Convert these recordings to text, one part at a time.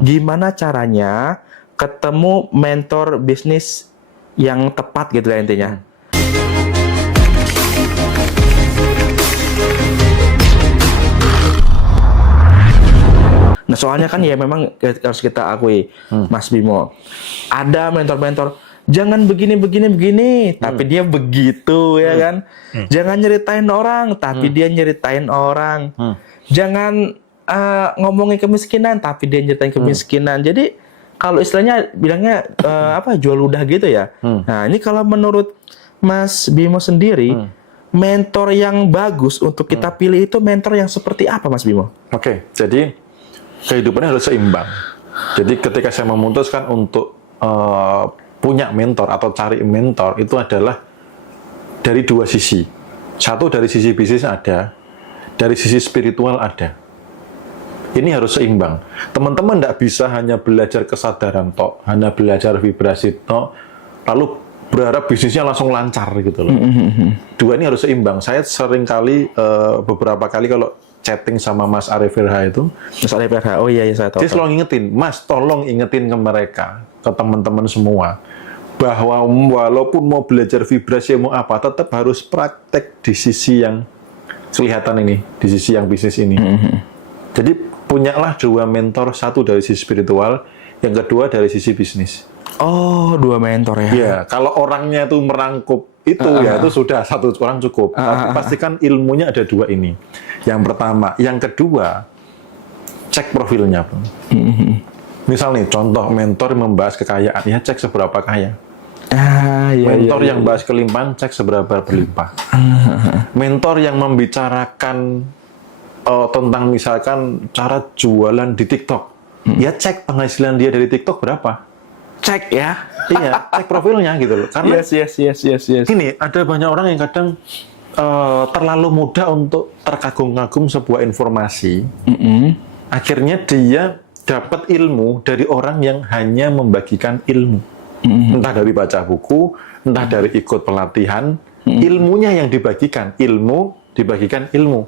Gimana caranya ketemu mentor bisnis yang tepat gitu lah intinya. Nah soalnya kan ya memang harus kita akui, Mas Bimo, ada mentor-mentor jangan begini, tapi dia begitu ya kan. Jangan nyeritain orang, tapi dia nyeritain orang. Jangan ngomongin kemiskinan, tapi dia nyeritain kemiskinan. Jadi kalau istilahnya bilangnya jual ludah gitu ya. Nah ini kalau menurut Mas Bimo sendiri, mentor yang bagus untuk kita pilih itu mentor yang seperti apa, Mas Bimo? Oke, jadi kehidupannya harus seimbang. Jadi ketika saya memutuskan untuk punya mentor atau cari mentor, itu adalah dari dua sisi. Satu dari sisi bisnis ada, dari sisi spiritual ada. Ini harus seimbang. Teman-teman tidak bisa hanya belajar kesadaran tok, hanya belajar vibrasi tok, lalu berharap bisnisnya langsung lancar gitu loh. Dua ini harus seimbang. Saya sering kali, beberapa kali kalau chatting sama Mas Arif Irha itu. Mas Arif Irha, oh iya saya tahu. Dia selalu ngingetin, Mas tolong ingetin ke mereka, ke teman-teman semua, bahwa walaupun mau belajar vibrasi mau apa, tetap harus praktek di sisi yang kelihatan ini, di sisi yang bisnis ini. Jadi punyalah dua mentor, satu dari sisi spiritual, yang kedua dari sisi bisnis. Oh, dua mentor ya? Iya, kalau orangnya itu merangkup itu ya itu sudah satu orang cukup. Tapi pastikan ilmunya ada dua ini. Yang pertama, yang kedua cek profilnya. Misal nih, contoh mentor membahas kekayaan, ya cek seberapa kaya. Mentor yang bahas kelimpahan, cek seberapa berlimpah. Mentor yang membicarakan tentang misalkan cara jualan di TikTok, ya cek penghasilan dia dari TikTok berapa. Cek ya. Iya, cek profilnya gitu loh. Karena yes. gini, ada banyak orang yang kadang terlalu mudah untuk terkagum-kagum sebuah informasi. Akhirnya dia dapat ilmu dari orang yang hanya membagikan ilmu. Entah dari baca buku, entah dari ikut pelatihan, ilmunya yang dibagikan, ilmu dibagikan ilmu.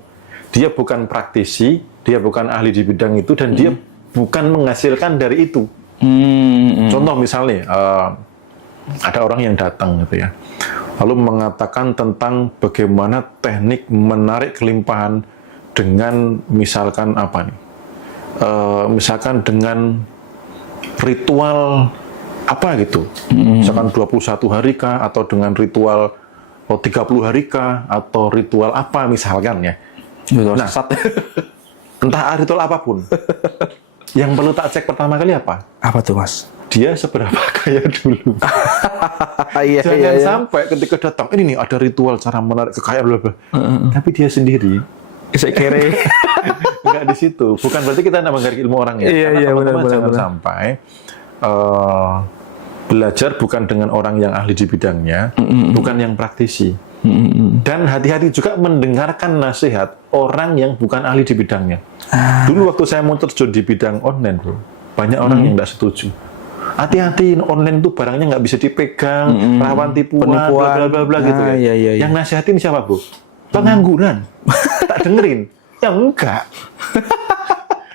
Dia bukan praktisi, dia bukan ahli di bidang itu, dan dia bukan menghasilkan dari itu. Contoh misalnya, ada orang yang datang gitu ya, lalu mengatakan tentang bagaimana teknik menarik kelimpahan dengan misalkan apa nih, misalkan dengan ritual apa gitu, misalkan 21 hari kah, atau dengan ritual 30 hari kah, atau ritual apa misalkan ya. Nah, entah ritual apapun. Yang perlu tak cek pertama kali apa? Apa tuh, Mas? Dia seberapa kaya dulu. Jangan sampai ketika datang, ini nih ada ritual cara menarik kekayaan, bla bla. Tapi dia sendiri saya kere. Enggak di situ. Bukan berarti kita nak menghargai ilmu orang ya. Karena teman-teman jangan sampai belajar bukan dengan orang yang ahli di bidangnya, bukan yang praktisi. Dan hati-hati juga mendengarkan nasihat orang yang bukan ahli di bidangnya. Dulu waktu saya mau terjun di bidang online, bro, banyak orang yang tidak setuju. Hati-hati, online itu barangnya nggak bisa dipegang, rawan tipuan, bla bla bla gitu ya. Yang nasihatin siapa, bro? Pengangguran. Tak dengerin. Ya enggak.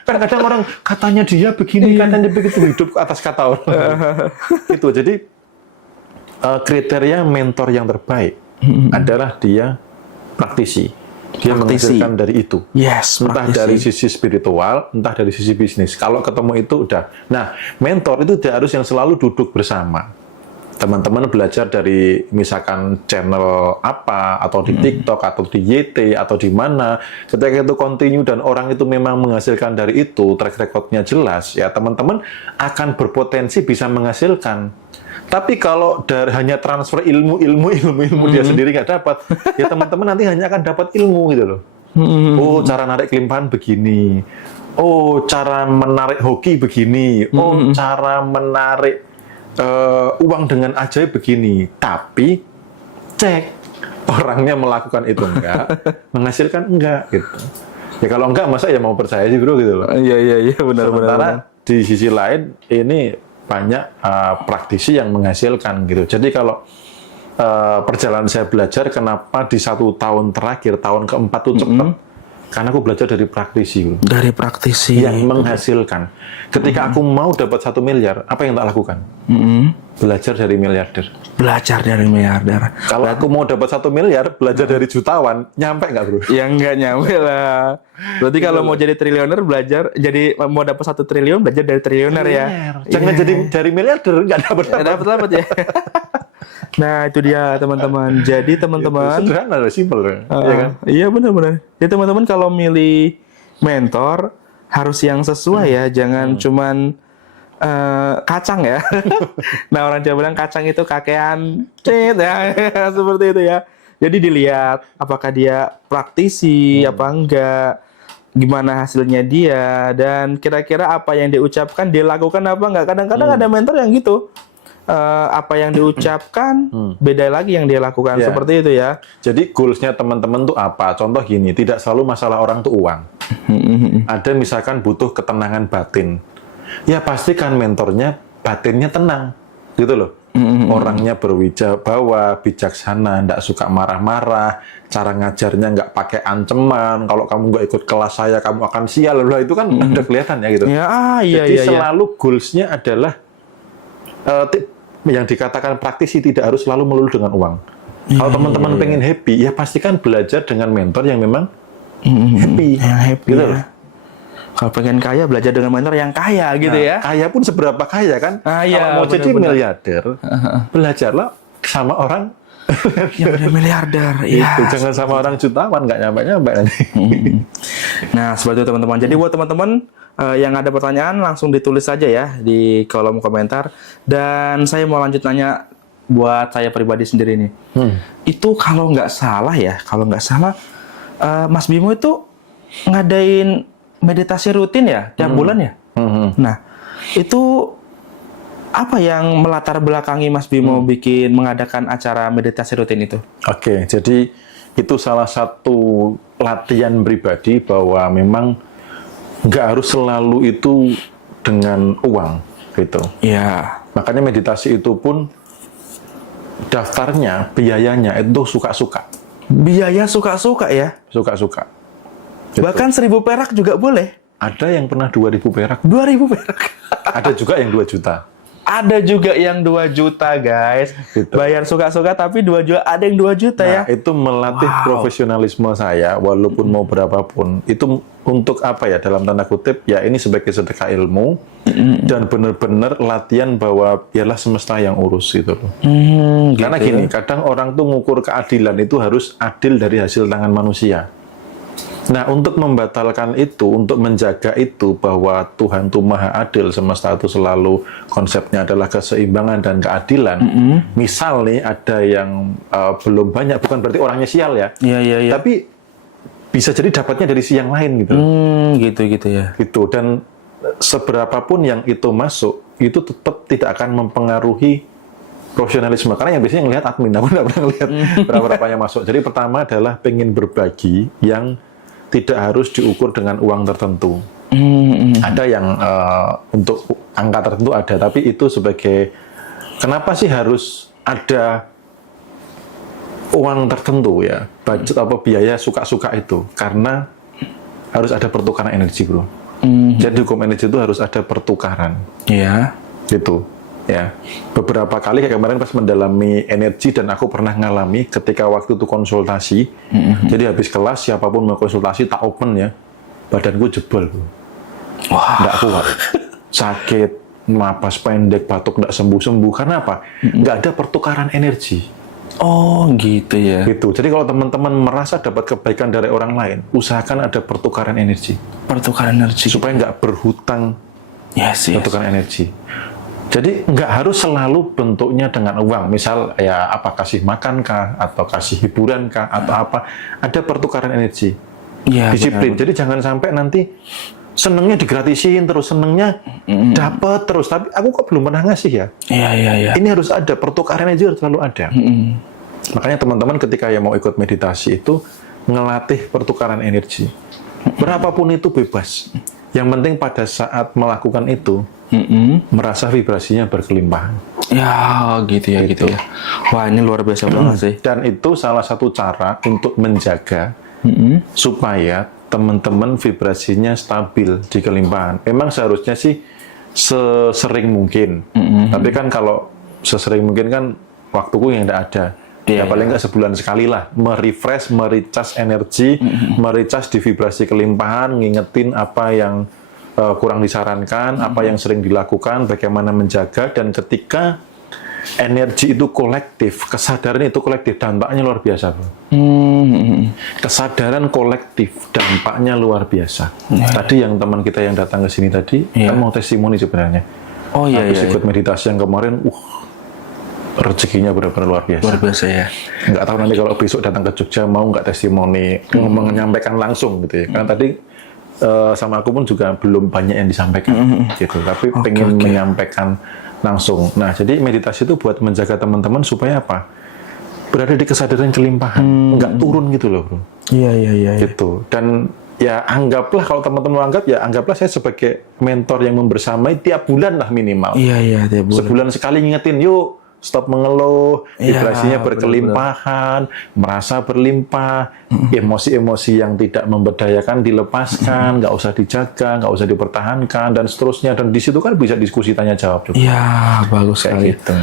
Kan kadang orang katanya dia begini, katanya begitu, hidup atas kata orang. Gitu. Jadi kriteria mentor yang terbaik adalah dia praktisi. Dia menghasilkan dari itu. Entah dari sisi spiritual, entah dari sisi bisnis. Kalau ketemu itu udah. Nah, mentor itu tidak harus yang selalu duduk bersama. Teman-teman belajar dari misalkan channel apa, atau di TikTok, atau di YT, atau di mana. Ketika itu continue dan orang itu memang menghasilkan dari itu, track record-nya jelas, ya teman-teman akan berpotensi bisa menghasilkan. Tapi kalau hanya transfer ilmu dia sendiri nggak dapat, ya teman-teman nanti hanya akan dapat ilmu gitu loh. Oh, cara narik kelimpahan begini. Oh, cara menarik hoki begini. Oh, cara menarik uang dengan ajaib begini. Tapi cek orangnya melakukan itu enggak, menghasilkan enggak gitu. Ya kalau enggak masa ya mau percaya sih bro gitu loh. Iya benar. Sementara di sisi lain ini banyak praktisi yang menghasilkan gitu. Jadi kalau perjalanan saya belajar, kenapa di 1 tahun terakhir, tahun keempat itu cepat, Karena aku belajar dari praktisi, bro. Dari praktisi. Yang menghasilkan. Ketika aku mau dapat 1 miliar, apa yang tak lakukan? Belajar dari miliarder. Belajar dari miliarder. Kalau aku mau dapat 1 miliar, belajar dari jutawan, nyampe nggak, bro? Ya nggak nyampe lah. Berarti kalau mau jadi triliuner belajar, mau dapat 1 triliun belajar dari triliuner ya. Jangan jadi dari miliarder, nggak dapat. Dapat ya. Nah itu dia teman-teman. Jadi teman-teman. Sederhana, simple, ya kan? Iya benar-benar. Jadi teman-teman kalau milih mentor harus yang sesuai ya. Jangan cuman kacang ya. Nah orang Jawa bilang kacang itu kakean, cet ya. Seperti itu ya. Jadi dilihat apakah dia praktisi apa enggak, gimana hasilnya dia, dan kira-kira apa yang diucapkan dilakukan apa enggak. Kadang-kadang ada mentor yang gitu. Apa yang diucapkan beda lagi yang dia lakukan, seperti itu ya. Jadi goalsnya teman-teman tuh apa? Contoh gini, tidak selalu masalah orang tuh uang. Ada misalkan butuh ketenangan batin, ya pastikan mentornya batinnya tenang, gitu loh. Orangnya berwibawa, bijaksana, nggak suka marah-marah, cara ngajarnya nggak pakai ancaman. Kalau kamu nggak ikut kelas saya, kamu akan sial. Loh, itu kan udah kelihatan ya gitu. Jadi selalu goalsnya adalah yang dikatakan praktisi tidak harus selalu melulu dengan uang. Kalau teman-teman pengen happy, ya pastikan belajar dengan mentor yang memang happy. Yang happy gitu ya. loh. Kalau pengen kaya, belajar dengan mentor yang kaya gitu ya. Kaya pun seberapa kaya kan? Iya, kalau mau jadi miliarder, belajarlah sama orang yang udah miliarder. Itu, jangan sama orang jutawan, nggak nyampe-nyampe nanti. Nah, seperti itu teman-teman. Jadi buat teman-teman yang ada pertanyaan langsung ditulis saja ya di kolom komentar. Dan saya mau lanjut nanya buat saya pribadi sendiri nih. Itu kalau nggak salah ya, Mas Bimo itu ngadain meditasi rutin ya tiap bulan ya. Nah, itu apa yang melatar belakangi Mas Bimo mengadakan acara meditasi rutin itu? Oke, jadi itu salah satu latihan pribadi bahwa memang nggak harus selalu itu dengan uang gitu. Iya. Makanya meditasi itu pun daftarnya, biayanya itu suka-suka. Biaya suka-suka ya? Suka-suka. Gitu. Bahkan 1.000 perak juga boleh? Ada yang pernah 2.000 perak. 2.000 perak? Ada juga yang 2 juta. Ada juga yang 2 juta, guys. Gitu. Bayar suka-suka tapi 2 juta, ada yang 2 juta ya. Itu melatih profesionalisme saya, walaupun mau berapapun. Itu untuk apa ya, dalam tanda kutip, ya ini sebagai sedekah ilmu, dan benar-benar latihan bahwa biarlah semesta yang urus gitu loh. Karena gitu gini, kadang orang tuh ngukur keadilan itu harus adil dari hasil tangan manusia. Nah, untuk membatalkan itu, untuk menjaga itu bahwa Tuhan itu maha adil, semesta itu selalu konsepnya adalah keseimbangan dan keadilan. Misal nih ada yang belum banyak, bukan berarti orangnya sial ya. Iya. Tapi bisa jadi dapatnya dari si yang lain gitu. Gitu ya. Gitu, dan seberapapun yang itu masuk, itu tetap tidak akan mempengaruhi profesionalisme. Karena yang biasanya ngelihat admin, aku nggak pernah ngelihat berapa yang masuk. Jadi pertama adalah pengen berbagi yang tidak harus diukur dengan uang tertentu. Ada yang untuk angka tertentu ada, tapi itu sebagai kenapa sih harus ada uang tertentu ya, budget atau biaya suka-suka itu? Karena harus ada pertukaran energi, bro. Jadi hukum energi itu harus ada pertukaran. Iya. Gitu. Ya, beberapa kali kayak kemarin pas mendalami energi, dan aku pernah ngalami ketika waktu itu konsultasi. Jadi habis kelas siapapun mau konsultasi tak open ya, badanku jebol. Wah, nggak kuat, sakit, napas pendek, batuk nggak sembuh-sembuh. Karena apa? Nggak ada pertukaran energi. Oh gitu ya. Gitu. Jadi kalau teman-teman merasa dapat kebaikan dari orang lain, usahakan ada pertukaran energi. Pertukaran energi supaya nggak berhutang. Yes. Pertukaran energi. Jadi nggak harus selalu bentuknya dengan uang. Misal ya apa, kasih makan kah, atau kasih hiburan kah, atau apa. Ada pertukaran energi. Ya, disiplin. Benar. Jadi jangan sampai nanti senengnya digratisin terus, senengnya dapat terus. Tapi aku kok belum pernah ngasih ya. Iya. Ini harus ada pertukaran energi, harus selalu ada. Makanya teman-teman ketika yang mau ikut meditasi itu ngelatih pertukaran energi. Berapapun itu bebas. Yang penting pada saat melakukan itu merasa vibrasinya berkelimpahan. Ya, gitu ya. Wah, ini luar biasa banget sih. Dan itu salah satu cara untuk menjaga supaya teman-teman vibrasinya stabil di kelimpahan. Memang seharusnya sih sesering mungkin. Tapi kan kalau sesering mungkin kan waktuku yang tidak ada. Ya paling nggak sebulan sekali lah, merefresh, merecharge energi, merecharge di vibrasi kelimpahan, ngingetin apa yang kurang disarankan, apa yang sering dilakukan, bagaimana menjaga, dan ketika energi itu kolektif, kesadaran itu kolektif, dampaknya luar biasa, bro. Kesadaran kolektif, dampaknya luar biasa. Tadi yang teman kita yang datang ke sini tadi, kan mau testimoni sebenarnya. Oh iya, Habis ikut meditasi yang kemarin, rezekinya benar-benar luar biasa. Luar biasa ya. Nggak tahu nanti kalau besok datang ke Jogja mau nggak testimoni, menyampaikan langsung gitu ya. Karena tadi sama aku pun juga belum banyak yang disampaikan gitu. Tapi pengen menyampaikan langsung. Nah, jadi meditasi itu buat menjaga teman-teman supaya apa? Berada di kesadaran kelimpahan, nggak turun gitu loh, bro. Iya. Gitu. Dan ya anggaplah kalau teman-teman anggap ya anggaplah saya sebagai mentor yang membersamai tiap bulan lah minimal. Iya, tiap bulan. Sebulan sekali ngingetin, yuk stop mengeluh, vibrasinya berkelimpahan, merasa berlimpah, emosi-emosi yang tidak memberdayakan dilepaskan, nggak usah dijaga, nggak usah dipertahankan, dan seterusnya. Dan di situ kan bisa diskusi tanya jawab juga. Iya, bagus Kayak sekali. gitu.